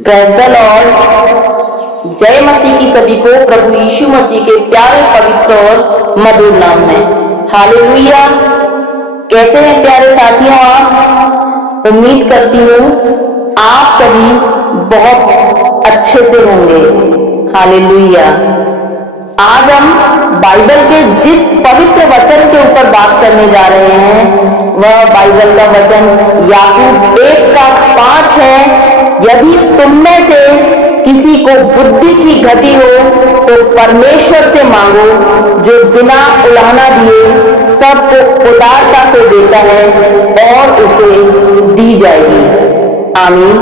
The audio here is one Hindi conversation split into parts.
Praise the Lord. जय मसीह की सभी को प्रभु यीशु मसीह के प्यारे पवित्र और मधुर नाम में हालेलुया। कैसे हैं प्यारे साथियों आप? उम्मीद करती हूँ आप सभी बहुत अच्छे से होंगे। हालेलुया। आज हम बाइबल के जिस पवित्र वचन के ऊपर बात करने जा रहे हैं वह बाइबल का वचन याकूब 1:5 है। यदि तुम में से किसी को बुद्धि की घटी हो तो परमेश्वर से मांगो जो बिना उलाहना दिए सबको उदारता से देता है और उसे दी जाएगी। आमीन।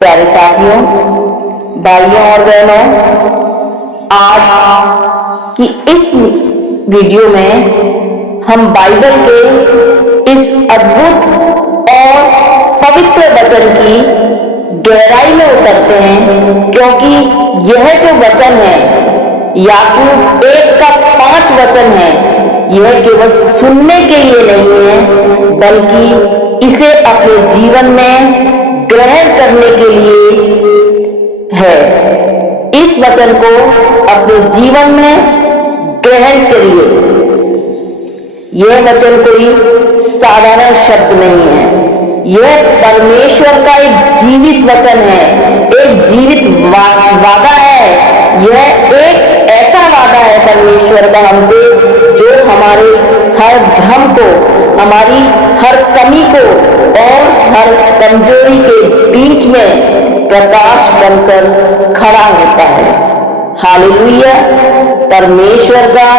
प्यारे साथियों, भाइयों और बहनों, आज की इस वीडियो में हम बाइबल के इस अद्भुत और पवित्र वचन की गहराई में उतरते हैं, क्योंकि यह जो वचन है याकूब 1:5 वचन है, यह केवल सुनने के लिए नहीं है बल्कि इसे अपने जीवन में ग्रहण करने के लिए है। इस वचन को अपने जीवन में ग्रहण करिए। यह वचन कोई साधारण शब्द नहीं है, यह परमेश्वर का एक जीवित वचन है, एक जीवित वादा है। यह एक ऐसा वादा है परमेश्वर का हमसे जो हमारे हर भ्रम को, हमारी हर कमी को और हर कमजोरी के बीच में प्रकाश बनकर खड़ा होता है। हालेलुया। परमेश्वर का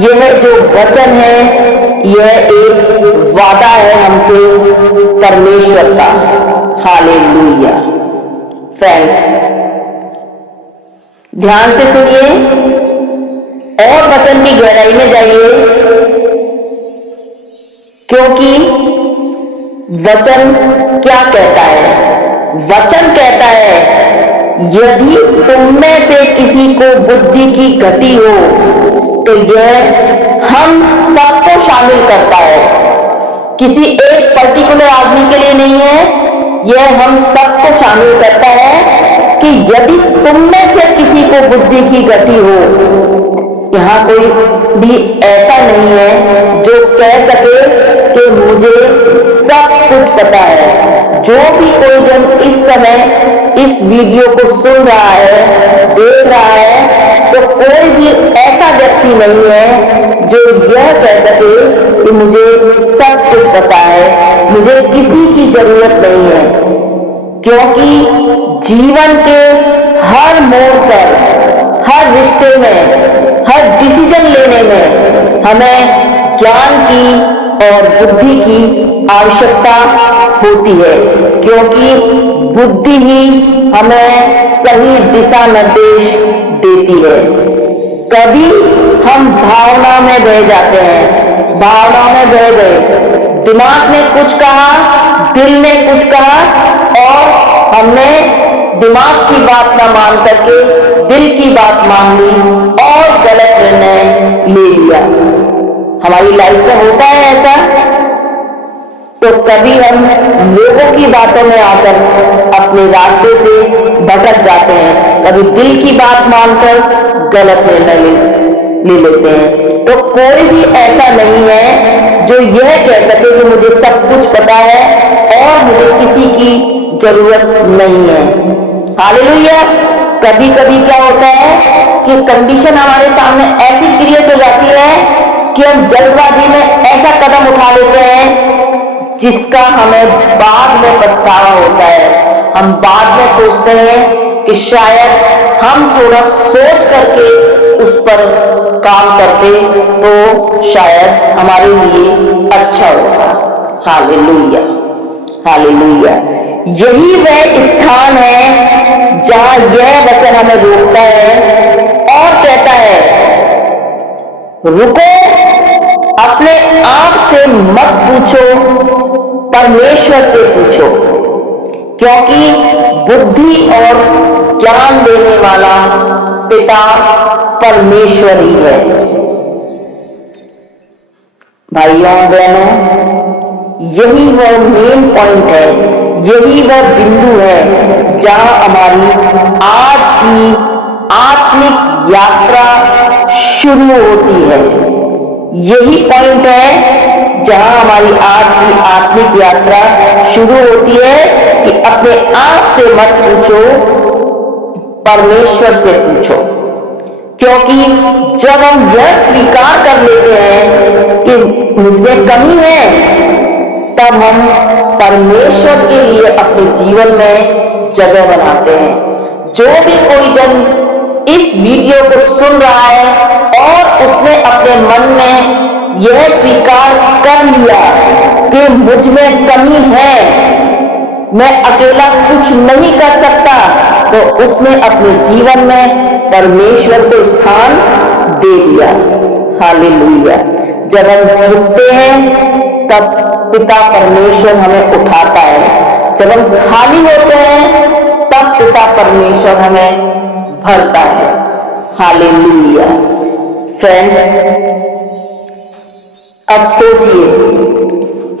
यह जो वचन है यह एक वादा है हमसे परमेश्वर का। हालेलुया। फ्रेंड्स, ध्यान से सुनिए और वचन की गहराई में जाइए, क्योंकि वचन क्या कहता है? वचन कहता है यदि तुम में से किसी को बुद्धि की घटी हो तो यह हम सबको शामिल करता है। किसी एक पर्टिकुलर आदमी के लिए नहीं है, यह हम सबको शामिल करता है कि यदि तुम में से किसी को बुद्धि की घटी हो। यहाँ कोई भी ऐसा नहीं है जो कह सके कि मुझे सब कुछ पता है। जो भी कोई जन इस समय इस वीडियो को सुन रहा है, देख रहा है, तो कोई भी ऐसा व्यक्ति नहीं है जो यह कह सके कि मुझे सब कुछ पता है, मुझे किसी की जरूरत नहीं है। क्योंकि जीवन के हर मोड़ पर, हर रिश्ते में, हर डिसीजन लेने में हमें ज्ञान की और बुद्धि की आवश्यकता होती है, क्योंकि बुद्धि ही हमें सही दिशा निर्देश देती है। कभी हम भावना में बह जाते हैं, भावना में बह गए, दिमाग ने कुछ कहा, दिल ने कुछ कहा और हमने दिमाग की बात न मान करके दिल की बात मान ली और गलत निर्णय ले लिया। हमारी लाइफ में होता है ऐसा। तो कभी हम लोगों की बातों में आकर अपने रास्ते से भटक जाते हैं, कभी दिल की बात मानकर गलत निर्णय ले लेते हैं। तो कोई भी ऐसा नहीं है जो यह कह सके कि मुझे सब कुछ पता है और मुझे किसी की जरूरत नहीं है। हालेलुया। कभी कभी क्या होता है कि कंडीशन हमारे सामने ऐसी क्रिएट हो जाती है कि हम जल्दबाजी में ऐसा कदम उठा लेते हैं जिसका हमें बाद में पछतावा होता है। हम बाद में सोचते हैं कि शायद हम थोड़ा सोच करके उस पर काम करते तो शायद हमारे लिए अच्छा होगा। हालेलुया। हालेलुया। यही वह स्थान है जहां यह वचन हमें रोकता है और कहता है, रुको, अपने आप से मत पूछो, परमेश्वर से पूछो, क्योंकि बुद्धि और ज्ञान देने वाला पिता परमेश्वर ही है। भाइयों बहनों, यही वो मेन पॉइंट है, यही वह बिंदु है जहां हमारी आज की आत्मिक यात्रा शुरू होती है। यही पॉइंट है जहां हमारी आज की आत्मिक यात्रा शुरू होती है कि अपने आप से मत पूछो, परमेश्वर से पूछो। क्योंकि जब हम यह स्वीकार कर लेते हैं कि मुझमें कमी है, तब हम परमेश्वर के लिए अपने जीवन में जगह बनाते हैं। जो भी कोई जन इस वीडियो को सुन रहा है और उसने अपने मन में यह स्वीकार कर लिया कि मुझ में कमी है, मैं अकेला कुछ नहीं कर सकता, तो उसने अपने जीवन में परमेश्वर को स्थान दे दिया। हालेलुया। जब हम झुकते हैं तब पिता परमेश्वर हमें उठाता है। जब हम खाली होते हैं तब पिता परमेश्वर हमें भरता है। हालेलुया। फ्रेंड्स, अब सोचिए,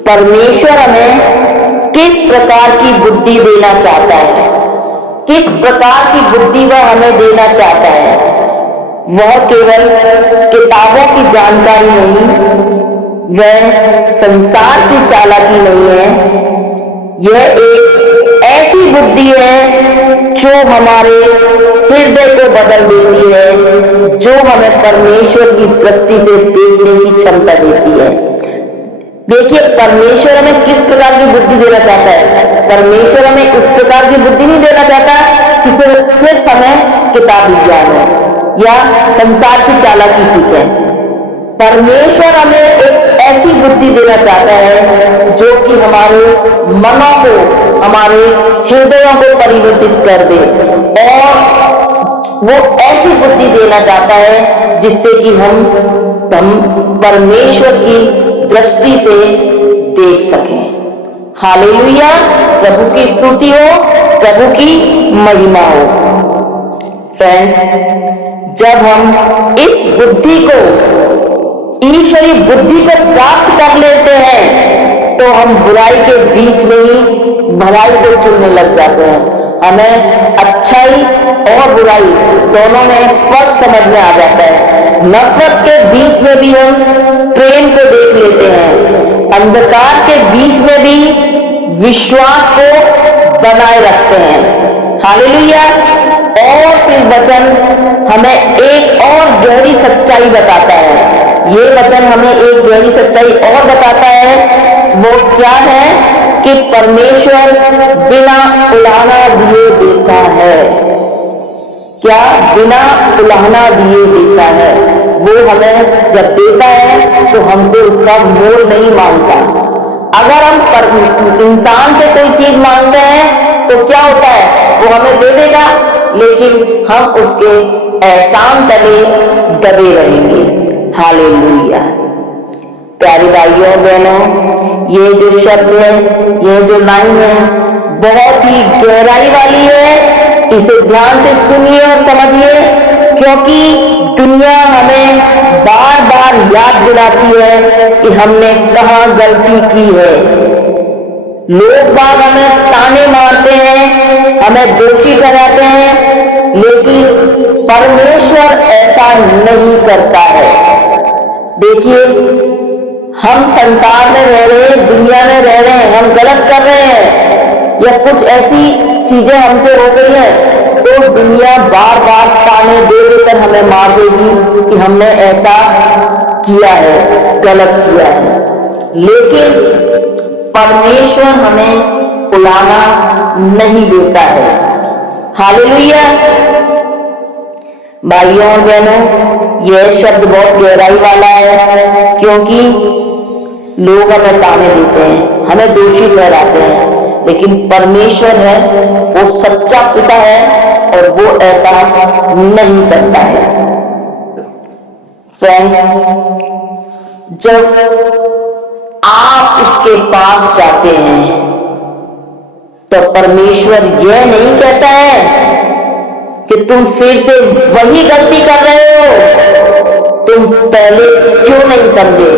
परमेश्वर हमें किस प्रकार की बुद्धि देना चाहता है, किस प्रकार की बुद्धि वह हमें देना चाहता है। वह केवल किताबों की जानकारी नहीं, वह संसार की चालाकी नहीं है। यह एक ऐसी बुद्धि है जो हमारे हृदय को बदल देती है, जो हमें परमेश्वर की दृष्टि से देखने की क्षमता देती है। देखिए, परमेश्वर हमें किस प्रकार की बुद्धि देना चाहता है। परमेश्वर हमें इस प्रकार की बुद्धि नहीं देना चाहता कि सिर्फ हमें किताबी ज्ञान है या संसार की चालाकी सीखे। परमेश्वर हमें एक ऐसी बुद्धि देना चाहता है जो कि हमारे मनों को, हमारे हृदयों को परिवर्तित कर दे, और वो ऐसी बुद्धि देना चाहता है जिससे कि हम परमेश्वर की दृष्टि से देख सकें। हालेलुया। प्रभु की स्तुति हो, प्रभु की महिमा हो। फ्रेंड्स, जब हम इस बुद्धि को, ईश्वरीय बुद्धि को प्राप्त कर लेते हैं, तो हम बुराई के बीच में ही भलाई को चुनने लग जाते हैं। हमें अच्छाई और बुराई दोनों में फर्क समझ में आ जाता है। नफरत के बीच में भी हम प्रेम को देख लेते हैं। अंधकार के बीच में भी विश्वास को बनाए रखते हैं। हालेलुया। और फिर वचन हमें एक और गहरी सच्चाई बताता है। ये वचन हमें एक गहरी सच्चाई और बताता है। वो क्या है कि परमेश्वर बिना उलाहना दिए देता है। क्या? बिना उलाहना दिए देता है। वो हमें जब देता है तो हमसे उसका मोल नहीं मांगता। अगर हम इंसान से कोई चीज मांगते हैं तो क्या होता है, वो हमें दे देगा, लेकिन हम उसके एहसान तले दबे रहेंगे। हालेलुया। प्यारे भाइयों बहनों, ये जो शब्द है, ये जो लाइन है, बहुत ही गहराई वाली है। इसे ध्यान से सुनिए और समझिए, क्योंकि दुनिया हमें बार बार याद दिलाती है कि हमने कहां गलती की है। लोग बाग हमें ताने मारते हैं, हमें दोषी ठहराते हैं, लेकिन परमेश्वर ऐसा नहीं करता है। देखिए, हम संसार में रह रहे हैं, दुनिया में रह रहे हैं, हम गलत कर रहे हैं या कुछ ऐसी चीजें हमसे हो गई हैं, तो दुनिया बार बार ताने दे देकर हमें मार देगी कि हमने ऐसा किया है, गलत किया है। लेकिन परमेश्वर हमें उलाहना नहीं देता है। हालेलुया। भाइयों और बहनों, यह शब्द बहुत गहराई वाला है, क्योंकि लोग हमें ताने देते हैं, हमें दोषी ठहराते हैं, लेकिन परमेश्वर है, वो सच्चा पिता है और वो ऐसा नहीं करता है। फ्रेंड्स, जब आप उसके पास जाते हैं तो परमेश्वर यह नहीं कहता है कि तुम फिर से वही गलती कर रहे हो, तुम पहले क्यों नहीं समझे।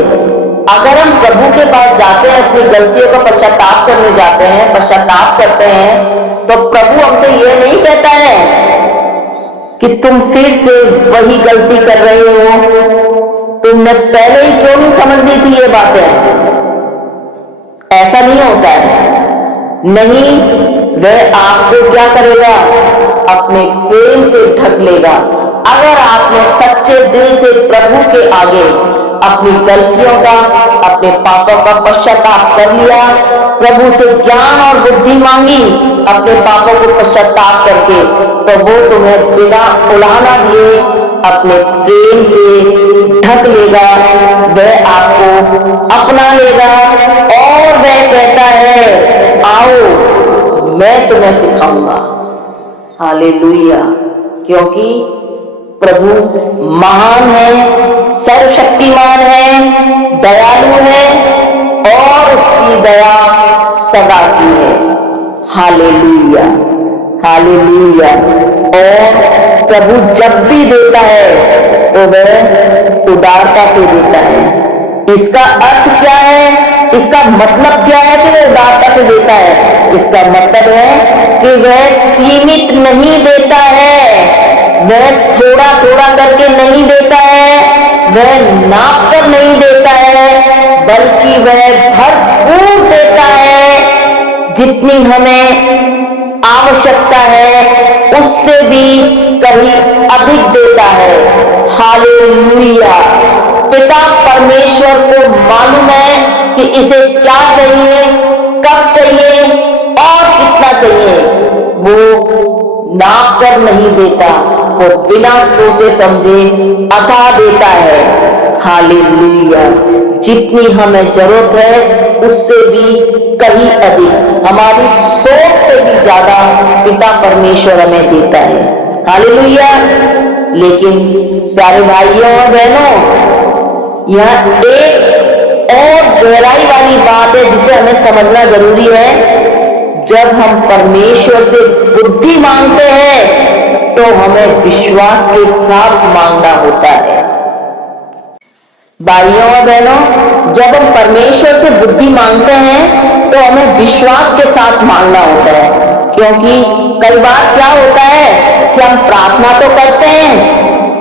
अगर हम प्रभु के पास जाते हैं, अपनी गलतियों का पश्चाताप करने जाते हैं, पश्चाताप करते हैं, तो प्रभु हमसे यह नहीं कहता है कि तुम फिर से वही गलती कर रहे हो, तुमने पहले ही क्यों नहीं समझ ली थी ये बातें। ऐसा नहीं होता है। नहीं, वह आपको क्या करेगा, अपने प्रेम से ढक लेगा। अगर आपने सच्चे दिल से प्रभु के आगे अपनी गलतियों का, अपने पापों का पश्चाताप कर लिया, प्रभु से ज्ञान और बुद्धि मांगी अपने पापों को पश्चाताप करके, तो वो तुम्हें बिना उलाहना दिए अपने प्रेम से ढक लेगा, वह आपको अपना लेगा और वह कहता है आओ मैं तुम्हें सिखाऊंगा। हालेलुया। क्योंकि प्रभु महान है, सर्वशक्तिमान है, दयालु है और उसकी दया सदा की है। Hallelujah, hallelujah. और प्रभु जब भी देता है तो वह उदारता से देता है। इसका अर्थ क्या है, इसका मतलब क्या है कि वह उदारता से देता है? इसका मतलब है कि वह सीमित नहीं देता है, वह थोड़ा थोड़ा करके नहीं देता है, वह नाप कर नहीं देता है, बल्कि वह भरपूर देता है। जितनी हमें आवश्यकता है उससे भी कहीं अधिक देता है। हालेलुया। पिता परमेश्वर को मालूम है कि इसे क्या चाहिए, कब चाहिए और कितना चाहिए। वो नाप कर नहीं देता, वो बिना सोचे समझे अता देता है। हालेलुया। जितनी हमें जरूरत है उससे भी कहीं अधिक, हमारी सोच से भी ज्यादा पिता परमेश्वर हमें देता है। हालेलुया। लेकिन प्यारे भाइयों और बहनों, यह एक और गहराई वाली बात है जिसे हमें समझना जरूरी है। जब हम परमेश्वर से बुद्धि मांगते हैं तो हमें विश्वास के साथ मांगना होता है। भाइयों और बहनों, जब हम परमेश्वर से बुद्धि मांगते हैं तो हमें विश्वास के साथ मांगना होता है। क्योंकि कई बार क्या होता है कि हम प्रार्थना तो करते हैं,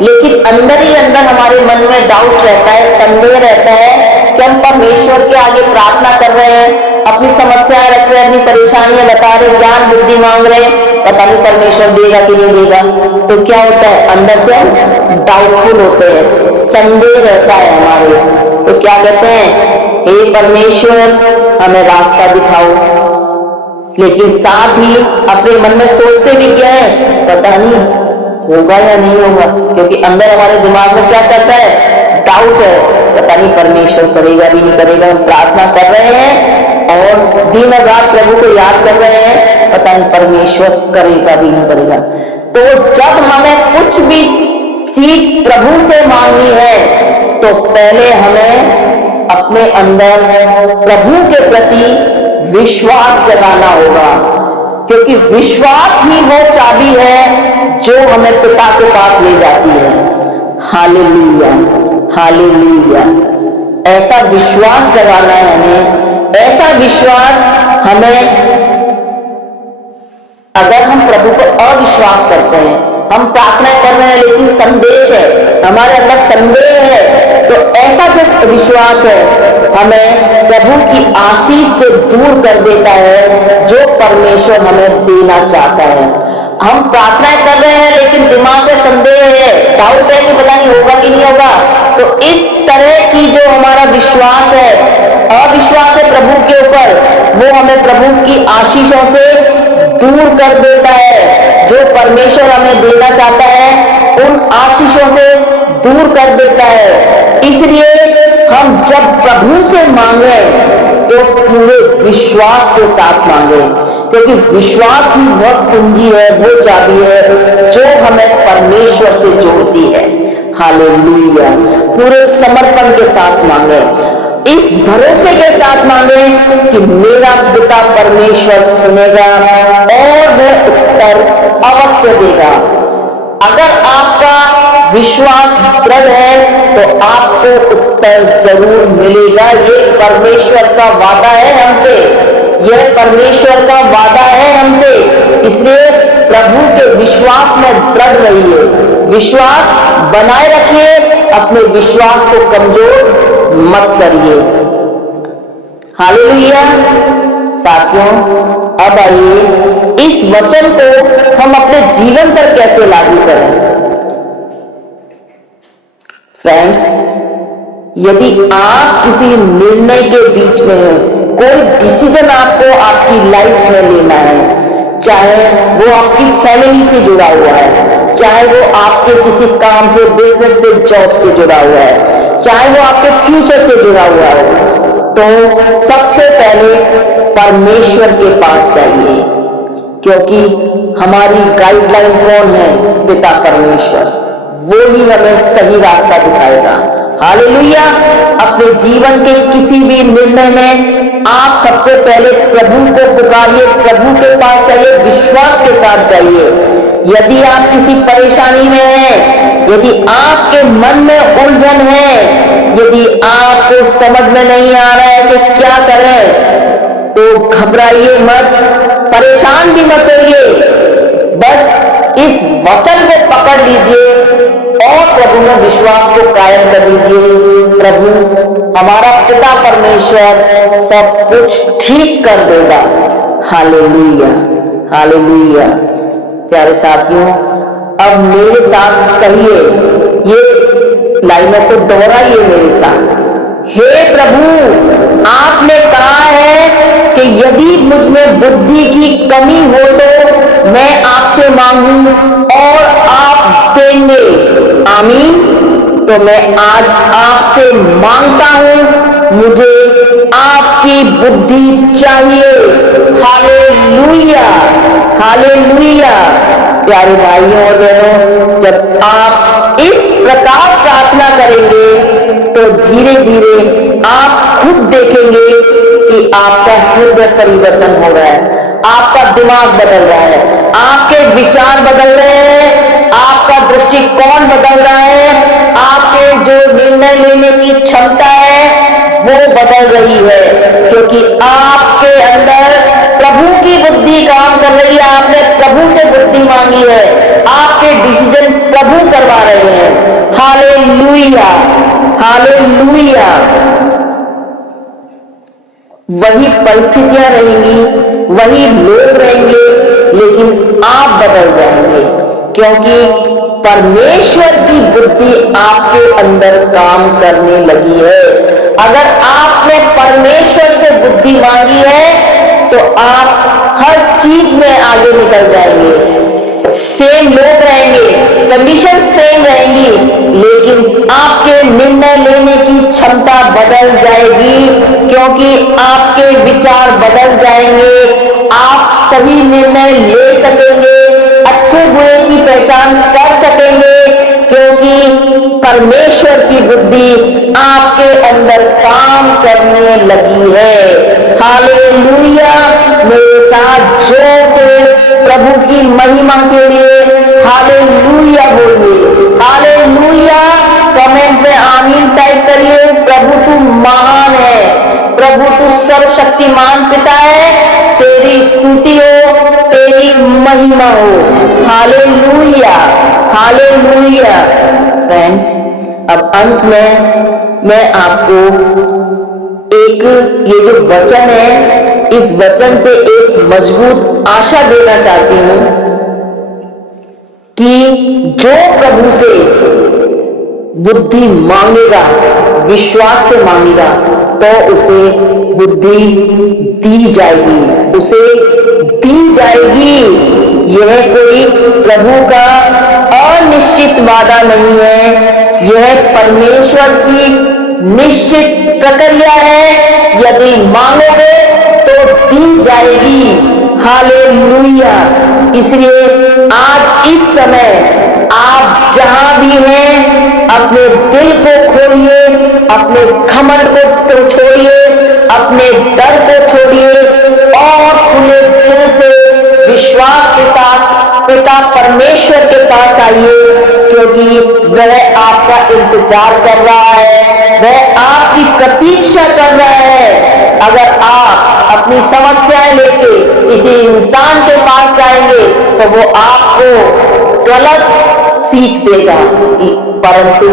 लेकिन अंदर ही अंदर हमारे मन में डाउट रहता है, संदेह रहता है कि हम परमेश्वर के आगे प्रार्थना कर रहे हैं, अपनी समस्याएं रख रहे हैं, अपनी परेशानियां बता रहे, ज्ञान बुद्धि मांग रहे हैं, पता नहीं परमेश्वर देगा कि नहीं देगा। तो क्या होता है, अंदर से हम डाउटफुल होते हैं, संदेह रहता है हमारे। तो क्या कहते हैं, हे परमेश्वर हमें रास्ता दिखाओ। लेकिन साथ ही अपने मन में सोचते भी क्या है, पता नहीं होगा या नहीं होगा, क्योंकि अंदर हमारे दिमाग में क्या करता है, डाउट है, पता नहीं परमेश्वर करेगा भी नहीं करेगा। हम प्रार्थना कर रहे हैं और दिन और रात प्रभु को याद कर रहे हैं, पता नहीं परमेश्वर करेगा भी नहीं करेगा। तो जब हमें कुछ भी चीज प्रभु से मांगनी है तो पहले हमें अपने अंदर प्रभु के प्रति विश्वास जगाना होगा, क्योंकि विश्वास ही वो चाबी है जो हमें पिता के पास ले जाती है। Hallelujah, hallelujah. ऐसा विश्वास जगाना है हमें, ऐसा विश्वास हमें। अगर हम प्रभु को अविश्वास करते हैं, हम प्रार्थना कर रहे हैं लेकिन संदेह है, हमारे अंदर संदेह है, तो ऐसा जो विश्वास है हमें प्रभु की आशीष से दूर कर देता है जो परमेश्वर हमें देना चाहता है। हम प्रार्थनाएं कर रहे हैं लेकिन दिमाग में संदेह है, डाउट है कि पता नहीं होगा कि नहीं होगा। तो इस तरह की जो हमारा विश्वास है, अविश्वास है प्रभु के ऊपर, वो हमें प्रभु की आशीषों से दूर कर देता है। जो परमेश्वर हमें देना चाहता है उन आशीषों से दूर कर देता है। इसलिए हम जब प्रभु से मांगे तो पूरे विश्वास के साथ मांगे, क्योंकि विश्वास ही वह कुंजी है, वो चाबी है जो हमें परमेश्वर से जोड़ती है। हालेलुया। पूरे समर्पण के साथ मांगे, इस भरोसे के साथ मांगे कि मेरा पिता परमेश्वर सुनेगा और वह उत्तर अवश्य देगा। अगर आपका विश्वास दृढ़ है तो आपको उत्तर जरूर मिलेगा। ये परमेश्वर का वादा है हमसे, यह परमेश्वर का वादा है हमसे। इसलिए प्रभु के विश्वास में दृढ़ रहिए, विश्वास बनाए रखिए, अपने विश्वास को कमजोर मत करिए। हालेलुया। साथियों, अब आइए इस वचन को हम अपने जीवन पर कैसे लागू करें। फ्रेंड्स, यदि आप किसी निर्णय के बीच में हैं, कोई डिसीजन आपको आपकी लाइफ में लेना है, चाहे वो आपकी फैमिली से जुड़ा हुआ है, चाहे वो आपके किसी काम से, बिजनेस से, जॉब से जुड़ा हुआ है, चाहे वो आपके फ्यूचर से जुड़ा हुआ है, तो सबसे पहले परमेश्वर के पास जाइए, क्योंकि हमारी गाइडलाइन कौन है? पिता परमेश्वर। वो ही हमें सही रास्ता दिखाएगा। हालेलुया। अपने जीवन के किसी भी निर्णय में आप सबसे पहले प्रभु को पुकारिए, प्रभु के पास जाइए, विश्वास के साथ जाइए। यदि आप किसी परेशानी में हैं, यदि आपके मन में उलझन है, यदि आपको समझ में नहीं आ रहा है कि क्या करें, तो घबराइए मत, परेशान भी मत होइए। बस इस वचन को पकड़ लीजिए और प्रभु में विश्वास को कायम कर लीजिए। प्रभु हमारा पिता परमेश्वर सब कुछ ठीक कर देगा। Hallelujah, hallelujah. प्यारे साथियों, अब मेरे साथ कहिए, ये लाइनों को दोहराइए मेरे साथ। हे प्रभु, आपने कहा है कि यदि मुझ में बुद्धि की कमी हो तो मैं आपसे मांगूं और आप देंगे। आमीन। तो मैं आज आपसे मांगता हूं, मुझे आपकी बुद्धि चाहिए। Hallelujah, hallelujah. प्यारे भाइयों और बहनों, जब आप इस प्रकार प्रार्थना करेंगे तो धीरे धीरे आप खुद देखेंगे कि आपका हृदय परिवर्तन हो रहा है, आपका दिमाग बदल रहा है, आपके विचार बदल रहे हैं, आपका दृष्टिकोण बदल रहा है, आपके जो निर्णय लेने की क्षमता है वो बदल रही है, क्योंकि आपके अंदर प्रभु की बुद्धि काम कर रही है। आपने प्रभु से बुद्धि मांगी है, आपके डिसीजन प्रभु करवा रहे हैं। Hallelujah, hallelujah. वही परिस्थितियां रहेंगी, वही लोग रहेंगे, लेकिन आप बदल जाएंगे, क्योंकि परमेश्वर की बुद्धि आपके अंदर काम करने लगी है। अगर आपने परमेश्वर से बुद्धि मांगी है तो आप हर चीज में आगे निकल जाएंगे। सेम लोग रहेंगे, कंडीशन सेम रहेंगी, लेकिन आपके निर्णय लेने की क्षमता बदल जाएगी, क्योंकि आपके विचार बदल जाएंगे। आप सही निर्णय ले सकेंगे, अच्छे बुरे की पहचान कर सकेंगे, क्योंकि परमेश्वर की बुद्धि आपके अंदर काम करने लगी है। हालेलुया। मेरे साथ जोर से प्रभु की महिमा के लिए हालेलुया बोलिए। हालेलुया। कमेंट में आमीन टाइप करिए। प्रभु तू महान है, प्रभु तू सर्वशक्तिमान पिता है, तेरी स्तुति हो, तेरी महिमा हो। Hallelujah, hallelujah. फ्रेंड्स, अब अंत में मैं आपको एक ये जो वचन है, इस वचन से एक मजबूत आशा देना चाहती हूं कि जो प्रभु से बुद्धि मांगेगा, विश्वास से मांगेगा, तो उसे बुद्धि दी जाएगी, उसे दी जाएगी। यह कोई प्रभु का अनिश्चित वादा नहीं है, यह परमेश्वर की निश्चित प्रक्रिया है। यदि मांगोगे तो दी जाएगी। हालेलुया। इसलिए आज इस समय आप जहां भी हैं, अपने दिल को खोलिए, अपने घमंड को छोड़िए, अपने डर को छोड़िए और खुले दिल से विश्वास के साथ पिता परमेश्वर के पास आइए, क्योंकि वह आपका इंतजार कर रहा है, वह आपकी प्रतीक्षा कर रहा है। अगर आप अपनी समस्याएं लेके किसी इंसान के पास जाएंगे तो वो आपको गलत सीख देगा, परंतु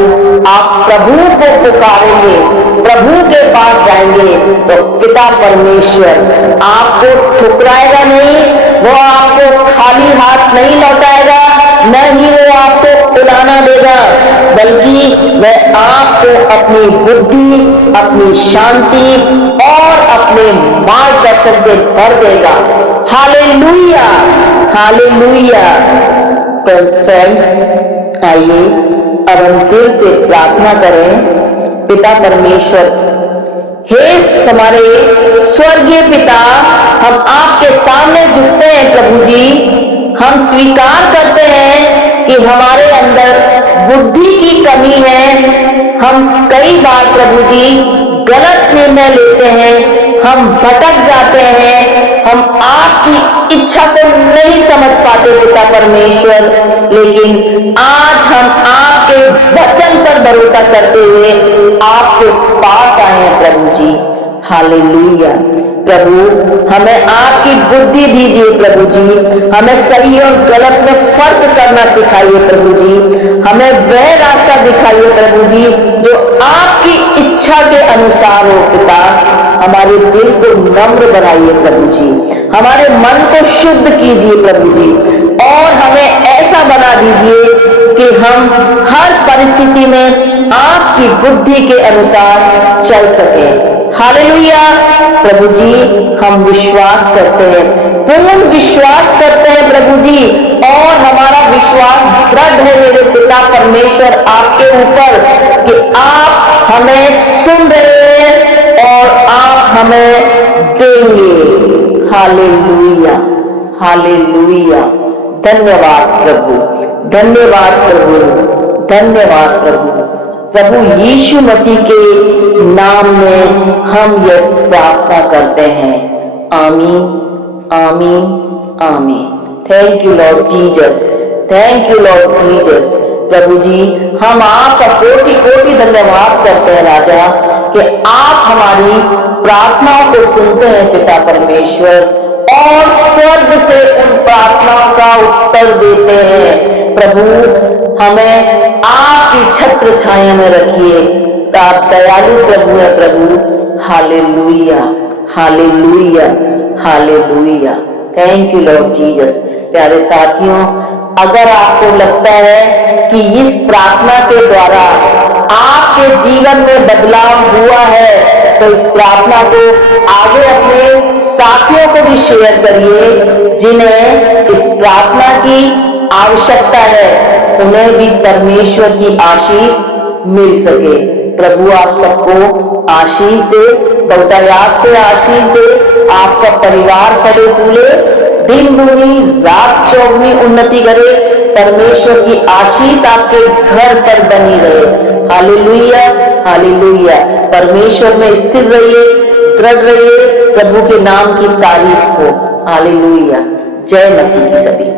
आप प्रभु को पुकारेंगे, प्रभु के पास जाएंगे तो पिता परमेश्वर आपको ठुकराएगा नहीं, वो आपको खाली हाथ नहीं लौटाएगा, न ही वो आपको उलाना देगा, बल्कि वह आपको अपनी बुद्धि, अपनी शांति और अपने मार्गदर्शन से भर देगा। Hallelujah, hallelujah. फ्रेंड्स, आइए अब हम दिल से प्रार्थना करें। पिता परमेश्वर, हे हमारे स्वर्गीय पिता, हम आपके सामने झुकते हैं प्रभु जी। हम स्वीकार करते हैं कि हमारे अंदर बुद्धि की कमी है। हम कई बार प्रभु जी गलत निर्णय लेते हैं, हम भटक जाते हैं, हम आपकी इच्छा को नहीं समझ पाते पिता परमेश्वर। लेकिन आज हम आपके वचन पर भरोसा करते हुए आपके पास आए हैं प्रभु जी। हालेलुया। प्रभु, हमें आपकी बुद्धि दीजिए प्रभु जी, हमें सही और गलत में फर्क करना सिखाइए प्रभु जी, हमें वह रास्ता दिखाइए प्रभु जी जो आपकी इच्छा के अनुसार हो पिता। हमारे दिल को नम्र बनाइए प्रभु जी, हमारे मन को शुद्ध कीजिए प्रभु जी, और हमें ऐसा बना दीजिए कि हम हर परिस्थिति में आपकी बुद्धि के अनुसार चल सके। हालेलुया। प्रभु जी, हम विश्वास करते हैं, पूर्ण विश्वास करते हैं प्रभु जी, और हमारा विश्वास दृढ़ है मेरे पिता परमेश्वर आपके ऊपर कि आप हमें सुन रहे हैं और आप हमें देंगे। Hallelujah, hallelujah. धन्यवाद प्रभु, धन्यवाद प्रभु, धन्यवाद प्रभु। प्रभु यीशु मसीह के नाम में हम यह प्रार्थना करते हैं। आमीन, आमीन, आमीन। Thank you Lord Jesus, thank you Lord Jesus. प्रभु जी, हम आपका कोटि कोटि धन्यवाद करते हैं राजा कि आप हमारी प्रार्थनाओं को सुनते हैं पिता परमेश्वर, और स्वर्ग से उन प्रार्थनाओं का उत्तर देते हैं। प्रभु, हमें आपकी छत्र छाया में रखिए, आप दयालु प्रभु है प्रभु। Hallelujah, hallelujah, hallelujah. Thank you Lord Jesus. प्यारे साथियों, अगर आपको लगता है कि इस प्रार्थना के द्वारा आपके जीवन में बदलाव हुआ है, तो इस प्रार्थना को आगे अपने साथियों को भी शेयर करिए जिन्हें इस प्रार्थना की आवश्यकता है, उन्हें भी परमेश्वर की आशीष मिल सके। प्रभु आप सबको आशीष दे, बहुतायात से आशीष दे, आपका परिवार फले फूले, दिन दूनी रात चौगुनी उन्नति करे, परमेश्वर की आशीष आपके घर पर बनी रहे। Hallelujah, hallelujah. परमेश्वर में स्थिर रहिए, दृढ़ रहिए, प्रभु के नाम की तारीफ हो। हालेलुया। जय मसीह की सभी।